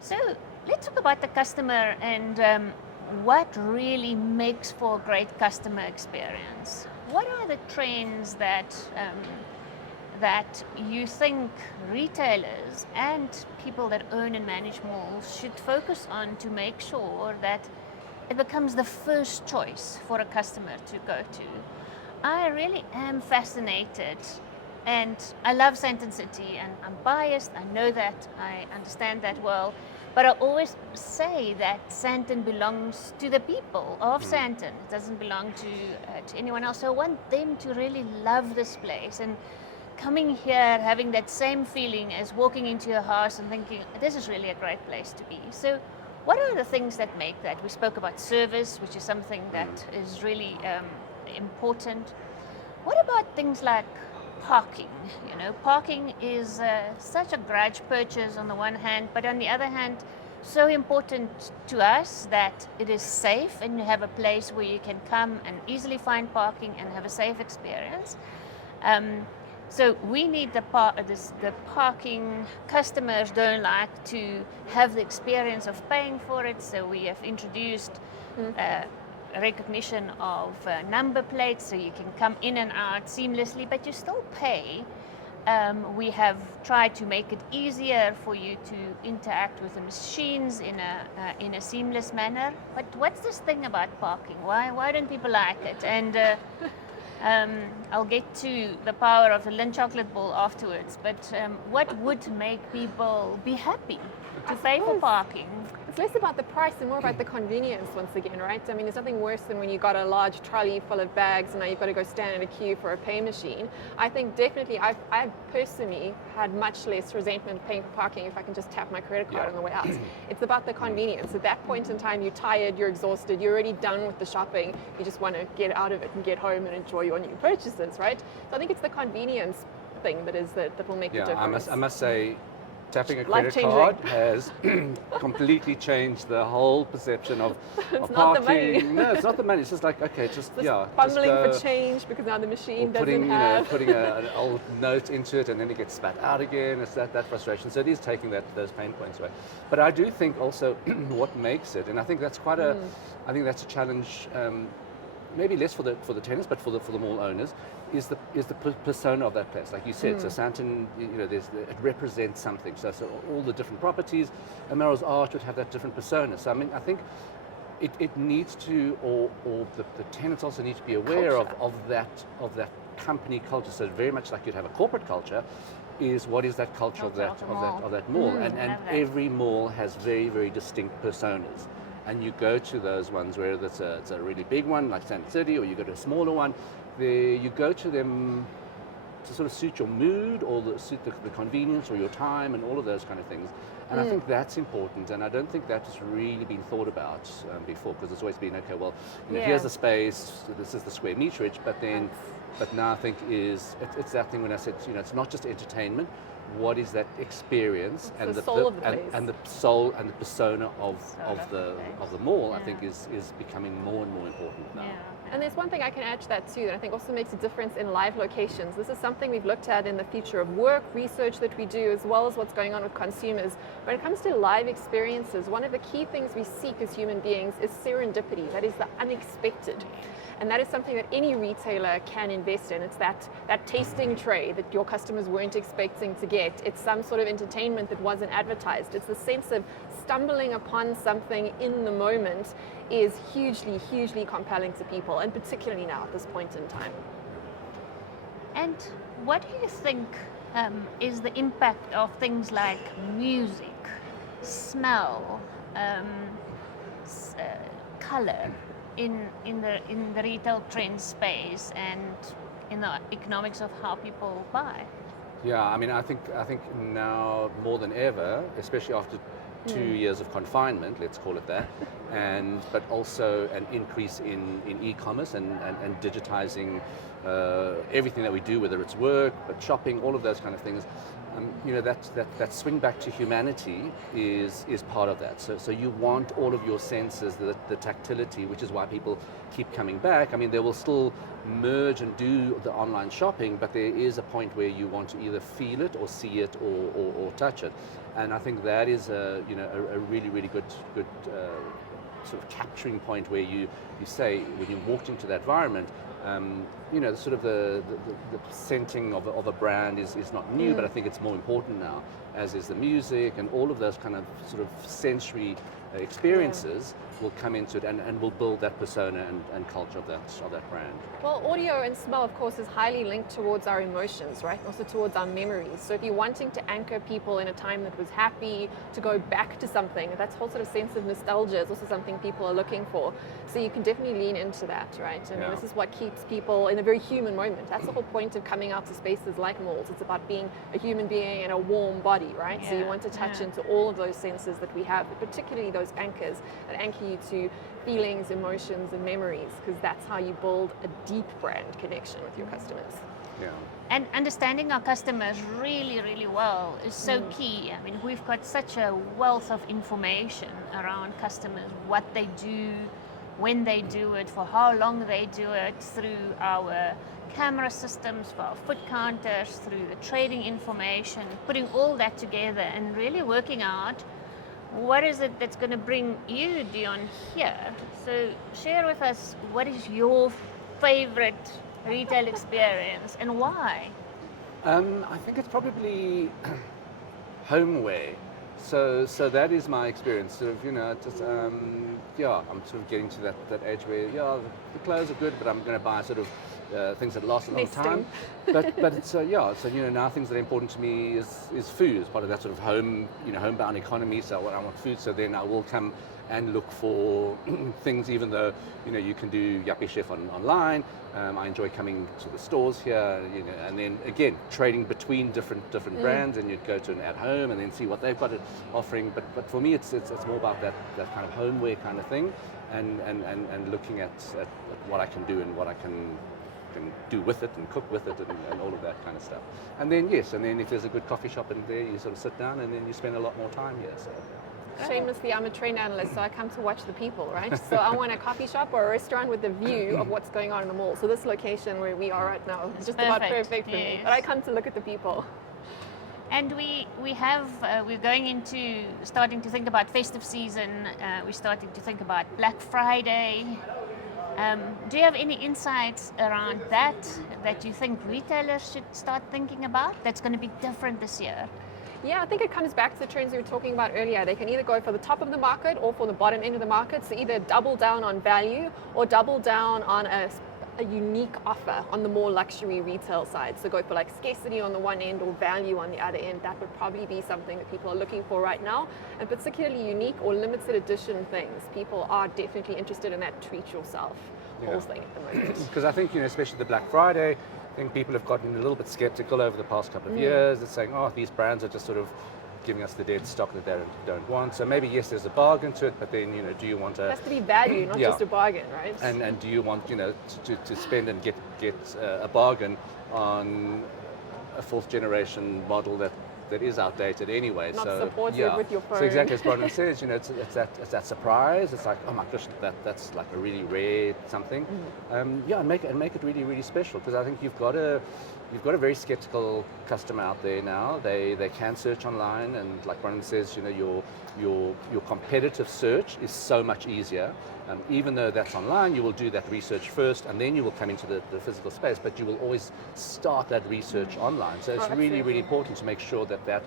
So let's talk about the customer and what really makes for a great customer experience. What are the trends that you think retailers and people that own and manage malls should focus on to make sure that it becomes the first choice for a customer to go to? I really am fascinated, and I love Sandton City, and I'm biased, I know that, I understand that well, but I always say that Sandton belongs to the people of Sandton. It doesn't belong to anyone else. So I want them to really love this place, and coming here having that same feeling as walking into a house and thinking, this is really a great place to be. So what are the things that make that? We spoke about service, which is something that is really important. What about things like parking? You know, parking is such a grudge purchase on the one hand, but on the other hand, so important to us that it is safe and you have a place where you can come and easily find parking and have a safe experience. So we need the parking. Customers don't like to have the experience of paying for it, so we have introduced recognition of number plates, so you can come in and out seamlessly, but you still pay. We have tried to make it easier for you to interact with the machines in a seamless manner. But what's this thing about parking? Why don't people like it? And I'll get to the power of the Lindt chocolate ball afterwards, but what would make people be happy to pay for parking? It's less about the price and more about the convenience once again, right? I mean, there's nothing worse than when you got a large trolley full of bags and now you've got to go stand in a queue for a pay machine. I think definitely I've personally had much less resentment paying for parking if I can just tap my credit card on the way out. It's about the convenience. At that point in time, you're tired, you're exhausted, you're already done with the shopping. You just want to get out of it and get home and enjoy your new purchases, right? So I think it's the convenience thing that will make the difference. I must say, tapping a credit card has completely changed the whole perception of parking. Not the money. No, it's not the money. It's just like, okay, just fumbling for change because now the machine doesn't have. Putting an old note into it and then it gets spat out again. It's that frustration. So it is taking those pain points away. But I do think also what makes it, and I think that's quite I think that's a challenge. Maybe less for the tenants, but for the mall owners, is the persona of that place. Like you said, so Sandton, it represents something. So all the different properties, Amel's art would have that different persona. So I mean, I think it needs to, or the tenants also need to be aware of that company culture. So very much like you'd have a corporate culture, is what is that culture of that mall, and every mall has very, very distinct personas. And you go to those ones where it's a really big one like Sandton City, or you go to a smaller one, you go to them to sort of suit your mood or suit the convenience or your time and all of those kind of things. And I think that's important, and I don't think that has really been thought about before, because it's always been, okay, well, here's the space, this is the square meterage, but now I think it's that thing when I said, it's not just entertainment. What is that experience and the soul of the place, and the soul and the persona of the mall? I think is becoming more and more important now. And there's one thing I can add to that too that I think also makes a difference in live locations. This is something we've looked at in the future of work research that we do, as well as what's going on with consumers. When it comes to live experiences, one of the key things we seek as human beings is serendipity. That is the unexpected. And that is something that any retailer can invest in. It's that tasting tray that your customers weren't expecting to get. It's some sort of entertainment that wasn't advertised. It's the sense of stumbling upon something in the moment is hugely, hugely compelling to people, and particularly now at this point in time. And what do you think is the impact of things like music, smell, color in the retail trend space and in the economics of how people buy? Yeah, I mean, I think now more than ever, especially after 2 years of confinement, let's call it that, but also an increase in e-commerce and digitizing everything that we do, whether it's work, but shopping, all of those kind of things. That swing back to humanity is part of that. So you want all of your senses, the tactility, which is why people keep coming back. I mean, they will still merge and do the online shopping, but there is a point where you want to either feel it or see it or touch it. And I think that is a really, really good sort of capturing point where you say, when you walked into that environment, sort of the scenting of a brand is not new, but I think it's more important now, as is the music and all of those kind of sort of sensory experiences will come into it and will build that persona and culture of that brand. Well, audio and smell, of course, is highly linked towards our emotions, right? Also towards our memories. So if you're wanting to anchor people in a time that was happy, to go back to something, that whole sort of sense of nostalgia is also something people are looking for. So you can definitely lean into that, right? I mean, this is what keeps people in a very human moment. That's the whole point of coming out to spaces like malls. It's about being a human being in a warm body, right? So you want to touch into all of those senses that we have, but particularly those anchors that anchor you to feelings, emotions, and memories, because that's how you build a deep brand connection with your customers. Yeah. And understanding our customers really, really well is so key. I mean, we've got such a wealth of information around customers, what they do, when they do it, for how long they do it, through our camera systems, for our foot counters, through the trading information, putting all that together and really working out what is it that's going to bring you, Dion, here. So share with us, what is your favorite retail experience and why? I think it's probably homeware. So that is my experience. Sort of, just I'm sort of getting to that age where the clothes are good, but I'm going to buy sort of things that last a long time. But it's now things that are important to me is food. It's part of that sort of homebound economy. So I want food. So then I will come and look for things, even though you can do Yappy Chef online. I enjoy coming to the stores here, and then again trading between different brands, and you'd go to an at home and then see what they've got offering. But for me, it's more about that kind of homeware kind of thing, and looking at what I can do and what I can do with it and cook with it and all of that kind of stuff. And then if there's a good coffee shop in there, you sort of sit down and then you spend a lot more time here. So. Shamelessly, I'm a trade analyst, so I come to watch the people, right? So I want a coffee shop or a restaurant with a view of what's going on in the mall. So this location where we are right now is just about perfect for me. But I come to look at the people. And we're going into starting to think about festive season. We're starting to think about Black Friday. Do you have any insights around that you think retailers should start thinking about that's going to be different this year? Yeah, I think it comes back to the trends we were talking about earlier. They can either go for the top of the market or for the bottom end of the market. So either double down on value or double down on a unique offer on the more luxury retail side. So go for like scarcity on the one end or value on the other end. That would probably be something that people are looking for right now. And particularly unique or limited edition things. People are definitely interested in that treat yourself whole thing at the moment. Because I think, especially the Black Friday, I think people have gotten a little bit skeptical over the past couple of years. It's saying, these brands are just sort of giving us the dead stock that they don't want. So maybe, yes, there's a bargain to it, but then, do you want it has to be value, not just a bargain, right? And do you want, to spend and get a bargain on a fourth generation model that is outdated anyway. Not supportive with your phone. So exactly as Bronwyn says, it's that surprise. It's like, oh my gosh, that's like a really rare something. And make it really, really special, because I think you've got a very skeptical customer out there now. They can search online, and like Bronwyn says, your competitive search is so much easier. Even though that's online, you will do that research first, and then you will come into the physical space, but you will always start that research online. So it's really, really important to make sure that they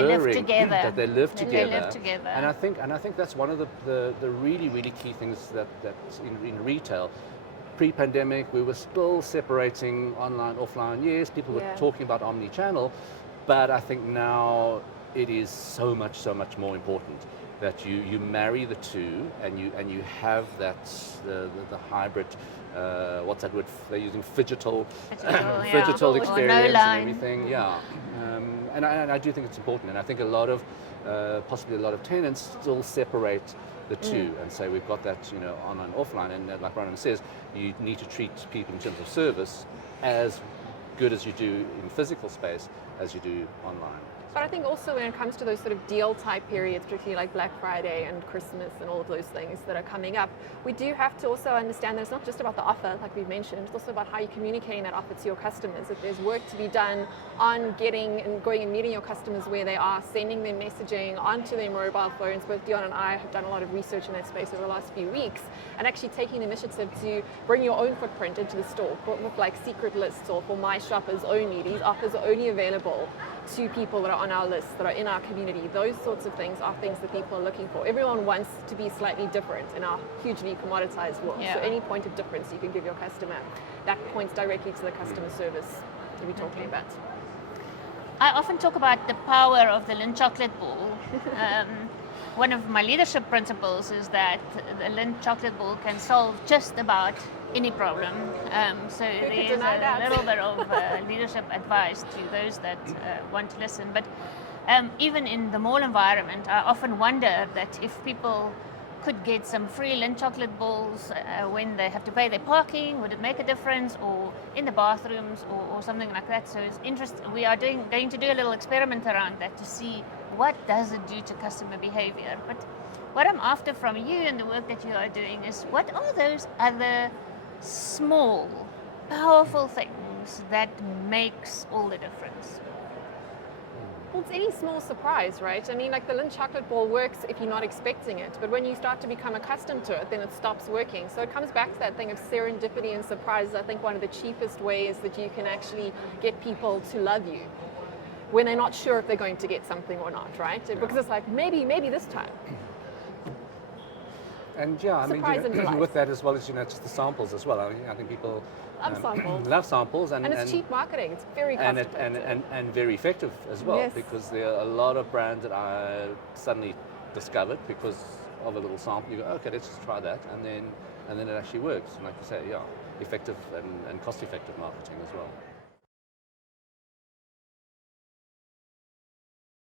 live together. That they live together. They live together. And I think that's one of the really, really key things that in retail. Pre-pandemic, we were still separating online, offline. Yes, people were talking about omni-channel, but I think now it is so much more important that you marry the two, and you have that the hybrid. What's that word? They're using digital experience and everything. Yeah, and I do think it's important, and I think a lot of, possibly a lot of tenants still separate the two and say we've got that, you know, on and offline, and like Bronwyn says, you need to treat people in terms of service as good as you do in physical space as you do online. But I think also when it comes to those sort of deal type periods, particularly like Black Friday and Christmas and all of those things that are coming up, we do have to also understand that it's not just about the offer, like we've mentioned, it's also about how you're communicating that offer to your customers. If there's work to be done on getting and going and meeting your customers where they are, sending them messaging onto their mobile phones. Both Dion and I have done a lot of research in that space over the last few weeks, and actually taking the initiative to bring your own footprint into the store with like secret lists, or for my shoppers only, these offers are only available to people that are on our list, that are in our community. Those sorts of things are things that people are looking for. Everyone wants to be slightly different in our hugely commoditized world. Yeah. So any point of difference you can give your customer, that points directly to the customer service that we're talking about. I often talk about the power of the Lindt chocolate ball. One of my leadership principles is that the Lindt chocolate ball can solve just about any problem. So there's a little bit of leadership advice to those that want to listen. But even in the mall environment, I often wonder that if people could get some free Lindt chocolate balls when they have to pay their parking, would it make a difference, or in the bathrooms, or something like that. So it's interesting. We are going to do a little experiment around that to see what does it do to customer behavior. But what I'm after from you and the work that you are doing is, what are those other small, powerful things that makes all the difference? Well, it's any small surprise, right? I mean, like the Lindt chocolate ball works if you're not expecting it, but when you start to become accustomed to it, then it stops working. So it comes back to that thing of serendipity and surprise. I think one of the cheapest ways that you can actually get people to love you when they're not sure if they're going to get something or not, right? Because it's like, maybe this time. And yeah, I mean, Surprise and delight. with that as well as, you know, just the samples as well. I think people Love samples. love samples, And it's cheap marketing. It's very cost effective. and very effective as well, Yes. because there are a lot of brands that I suddenly discovered because of a little sample. You go, okay, let's just try that, and then it actually works. And like you say, yeah, effective and cost-effective marketing as well.